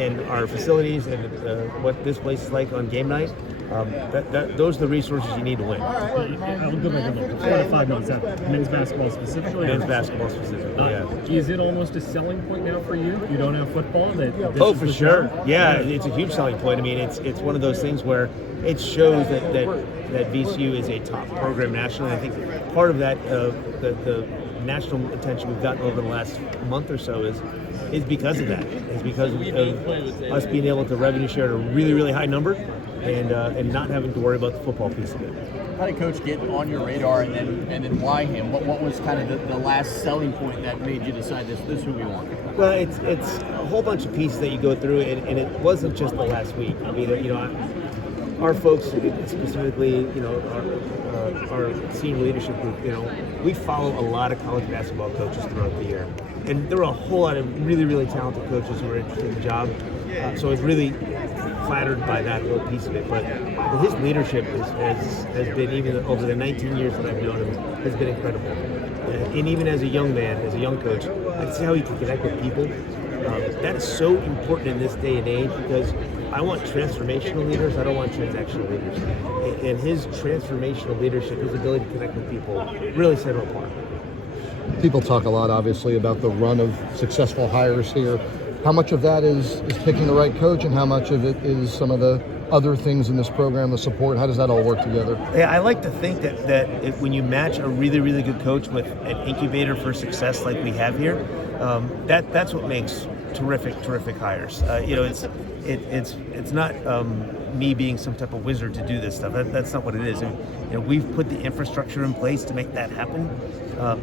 and our facilities and what this place is like on game night, those are the resources you need to win. I'll go back about 4 to 5 minutes out. Men's basketball specifically? Men's basketball specifically, yeah. Is it almost a selling point now for you? You don't have football? Oh, for sure. Yeah, it's a huge selling point. I mean, it's one of those things where it shows that VCU is a top program nationally. I think part of that, the national attention we've gotten over the last month or so is because of that. It's because of us being able to revenue share at a really, really high number and not having to worry about the football piece of it. How did Coach get on your radar, and then why him? What was kind of the last selling point that made you decide this is who we want? Well, it's a whole bunch of pieces that you go through, and it wasn't just the last week. I mean, our folks, specifically, our senior leadership group, we follow a lot of college basketball coaches throughout the year. And there are a whole lot of really, really talented coaches who are interested in the job. So I was really flattered by that whole piece of it. But his leadership has been, even over the 19 years that I've known him, has been incredible. And even as a young man, as a young coach, I can see how he can connect with people. That is so important in this day and age because I want transformational leaders. I don't want transactional leaders. And his transformational leadership, his ability to connect with people, really set him apart. People talk a lot, obviously, about the run of successful hires here. How much of that is picking the right coach, and how much of it is some of the other things in this program, the support? How does that all work together? Yeah, I like to think that when you match a really, really good coach with an incubator for success like we have here, that's what makes terrific hires. It's not me being some type of wizard to do this stuff. That's not what it is. We've put the infrastructure in place to make that happen.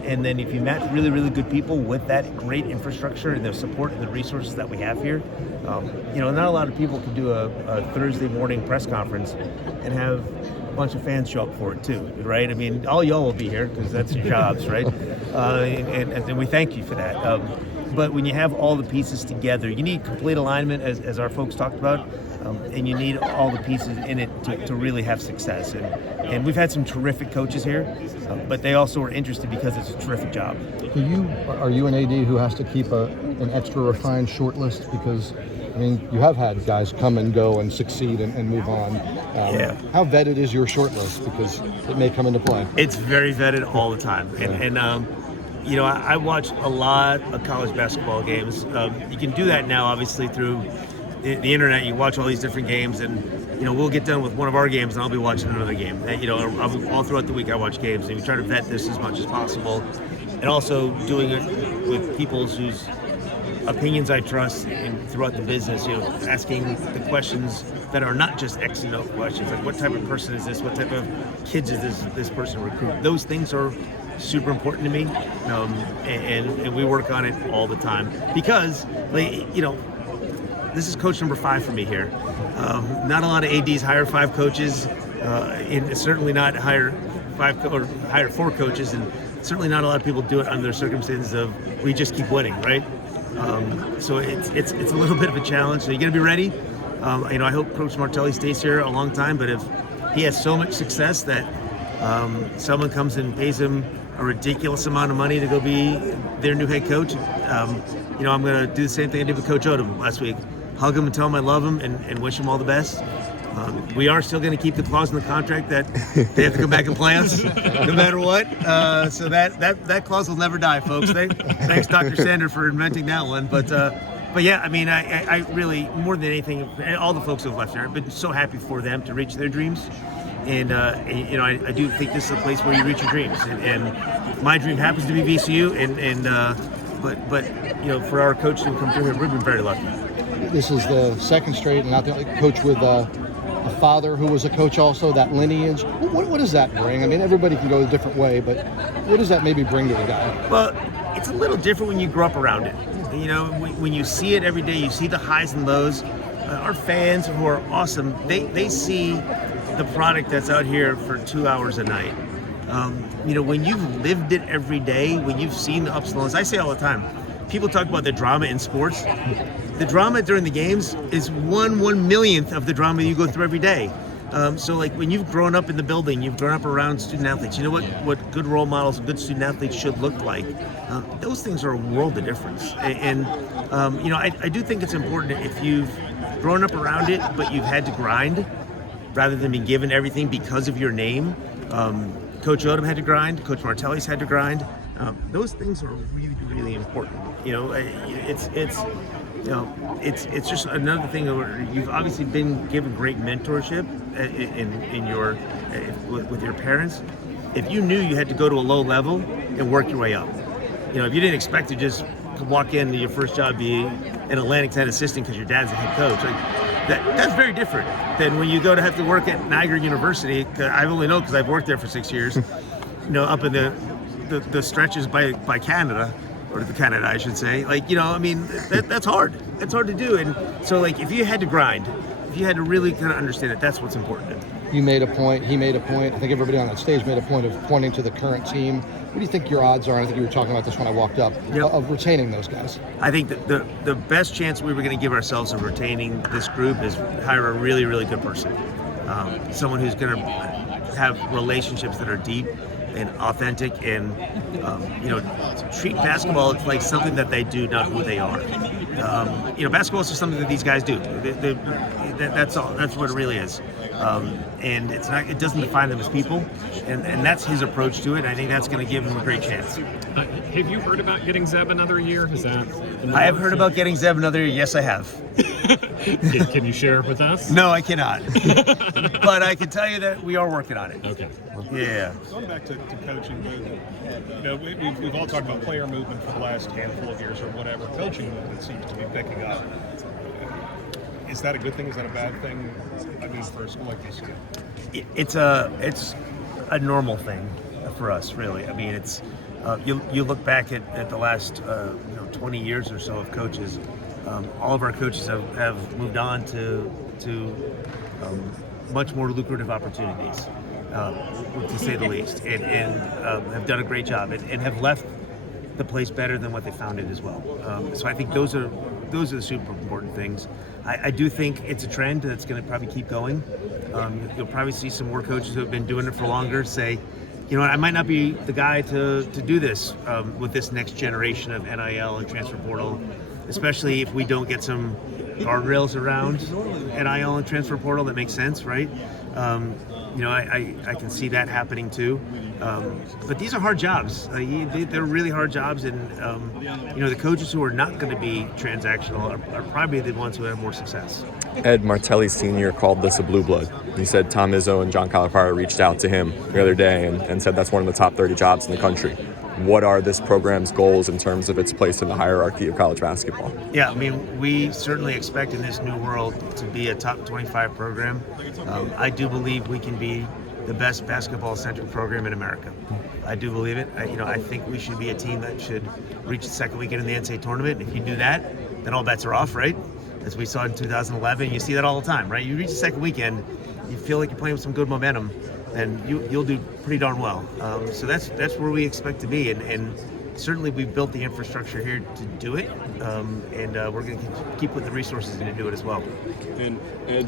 And then if you match really, really good people with that great infrastructure and the support and the resources that we have here, not a lot of people can do a Thursday morning press conference and have a bunch of fans show up for it too, right? I mean, all y'all will be here because that's your jobs, right? And we thank you for that. But when you have all the pieces together, you need complete alignment, as our folks talked about, and you need all the pieces in it to really have success. And we've had some terrific coaches here, but they also are interested because it's a terrific job. Are you an AD who has to keep an extra refined short list? Because, I mean, you have had guys come and go and succeed and move on. How vetted is your short list? Because it may come into play. It's very vetted all the time. I watch a lot of college basketball games. You can do that now, obviously, through the internet. You watch all these different games, and we'll get done with one of our games, and I'll be watching another game. All throughout the week, I watch games, and we try to vet this as much as possible, and also doing it with people whose opinions I trust and throughout the business. Asking the questions that are not just X and O questions, like what type of person is this? What type of kids is this person recruit? Those things are super important to me, and we work on it all the time because, this is coach number 5 for me here. Not a lot of ADs hire 5 coaches, and certainly not hire 4 coaches, and certainly not a lot of people do it under circumstances of we just keep winning, right? So it's a little bit of a challenge. So you got to be ready. I hope Coach Martelli stays here a long time, but if he has so much success that someone comes and pays him a ridiculous amount of money to go be their new head coach, I'm going to do the same thing I did with Coach Odom last week. Hug him and tell him I love him and wish him all the best. We are still going to keep the clause in the contract that they have to come back and play us no matter what. So that clause will never die, folks. Thanks, Dr. Sander, for inventing that one. But yeah, I mean, I really, more than anything, all the folks who have left here, I've been so happy for them to reach their dreams. And I do think this is a place where you reach your dreams. And my dream happens to be VCU. But for our coach to come through here, we've been very lucky. This is the second straight, and not the only coach with a father who was a coach also, that lineage. What does that bring? I mean, everybody can go a different way, but what does that maybe bring to the guy? Well, it's a little different when you grow up around it. When you see it every day, you see the highs and lows. Our fans, who are awesome, they see the product that's out here for 2 hours a night. When you've lived it every day, when you've seen the ups and downs, I say all the time, people talk about the drama in sports. The drama during the games is 1/1 millionth of the drama you go through every day. So like when you've grown up in the building, you've grown up around student athletes, you know what good role models, good student athletes should look like. Those things are a world of difference. And you know, I do think it's important if you've grown up around it, but you've had to grind rather than be given everything because of your name. Coach Odom had to grind. Coach Martelli's had to grind. Those things are really, really important. You know, it's just another thing where you've obviously been given great mentorship in your with your parents. If you knew you had to go to a low level and work your way up, you know, if you didn't expect to just walk into your first job be an Atlantic 10 assistant because your dad's a head coach, like that's very different than when you go to have to work at Niagara University. I only know because I've worked there for 6 years. You know, up in the stretches by Canada. Or to Canada, I should say. Like, you know, I mean, that's hard. That's hard to do. And so, like, if you had to grind, if you had to really kind of understand it, that's what's important. You made a point. He made a point. I think everybody on that stage made a point of pointing to the current team. What do you think your odds are? I think you were talking about this when I walked up, of retaining those guys. I think that the best chance we were going to give ourselves of retaining this group is hire a really, really good person. Someone who's going to have relationships that are deep and authentic, and you know, treat basketball like something that they do, not who they are. You know, basketball is just something that these guys do. That's all. That's what it really is. And it's not. It doesn't define them as people, and that's his approach to it. I think that's going to give him a great chance. Have you heard about getting Zeb another year? Is that? I have heard about getting Zeb another year. Yes, I have. Can you share with us? No, I cannot. But I can tell you that we are working on it. Okay. Yeah. Going back to coaching, you know, we've all talked about player movement for the last handful of years or whatever. Coaching movement seems to be picking up. Is that a good thing? Is that a bad thing? I mean, for a school like this? It's a normal thing for us, really. I mean, it's you look back at the last 20 years or so of coaches. All of our coaches have moved on to much more lucrative opportunities, to say the least, and have done a great job and have left the place better than what they found it as well. So I think those are the super important things. I do think it's a trend that's going to probably keep going. You'll probably see some more coaches who have been doing it for longer say, you know what, I might not be the guy to do this with this next generation of NIL and transfer portal, especially if we don't get some guardrails around NIL and transfer portal that makes sense, right? You know, I can see that happening too. But these are hard jobs. They're really hard jobs, and you know, the coaches who are not going to be transactional are probably the ones who have more success. Ed Martelli Jr. called this a blue blood. He said Tom Izzo and John Calipari reached out to him the other day and said that's one of the top 30 jobs in the country. What are this program's goals in terms of its place in the hierarchy of college basketball? Yeah, I mean, we certainly expect in this new world to be a top 25 program. I do believe we can be the best basketball-centric program in America. I do believe it. I think we should be a team that should reach the second weekend in the NCAA tournament. If you do that, then all bets are off, right? As we saw in 2011, you see that all the time, right? You reach the second weekend, you feel like you're playing with some good momentum, and you'll do pretty darn well. So that's where we expect to be, and certainly we've built the infrastructure here to do it, and we're going to keep putting the resources in to do it as well. And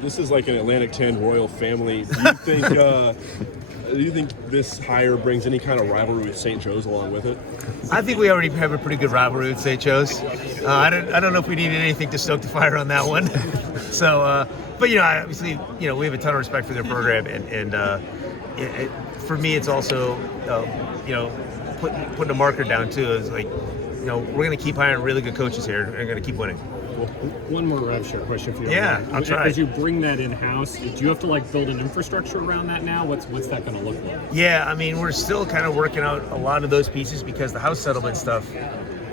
this is like an Atlantic 10 royal family. Do you think this hire brings any kind of rivalry with St. Joe's along with it? I think we already have a pretty good rivalry with St. Joe's. I don't know if we needed anything to stoke the fire on that one. So, but obviously, we have a ton of respect for their program, and for me, it's also putting a marker down too. Is like, we're going to keep hiring really good coaches here, and we're going to keep winning. One more rev share question for you. Yeah, I'll try. As you bring that in-house, do you have to build an infrastructure around that now? What's that going to look like? Yeah, I mean, we're still kind of working out a lot of those pieces because the house settlement stuff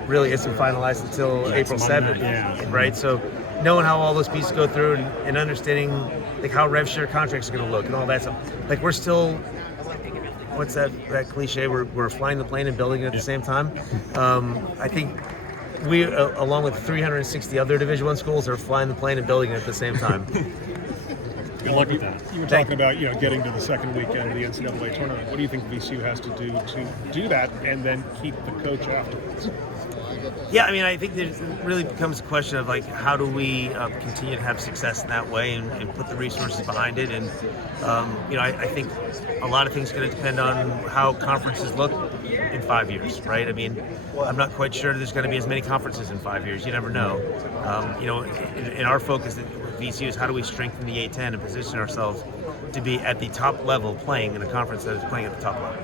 really isn't finalized until April 7th, right? So knowing how all those pieces go through and understanding how rev share contracts are going to look and all that stuff. We're still, what's that cliche? We're flying the plane and building it at the same time. I think we, along with 360 other Division I schools, are flying the plane and building it at the same time. Good luck with that. You were talking about getting to the second weekend of the NCAA tournament. What do you think VCU has to do that and then keep the coach afterwards? Yeah, I mean, I think it really becomes a question of like, how do we continue to have success in that way and put the resources behind it? And I think a lot of things are going to depend on how conferences look in 5 years, right? I mean, I'm not quite sure there's going to be as many conferences in 5 years. You never know. In our focus at VCU is how do we strengthen the A10 and position ourselves to be at the top level playing in a conference that is playing at the top level.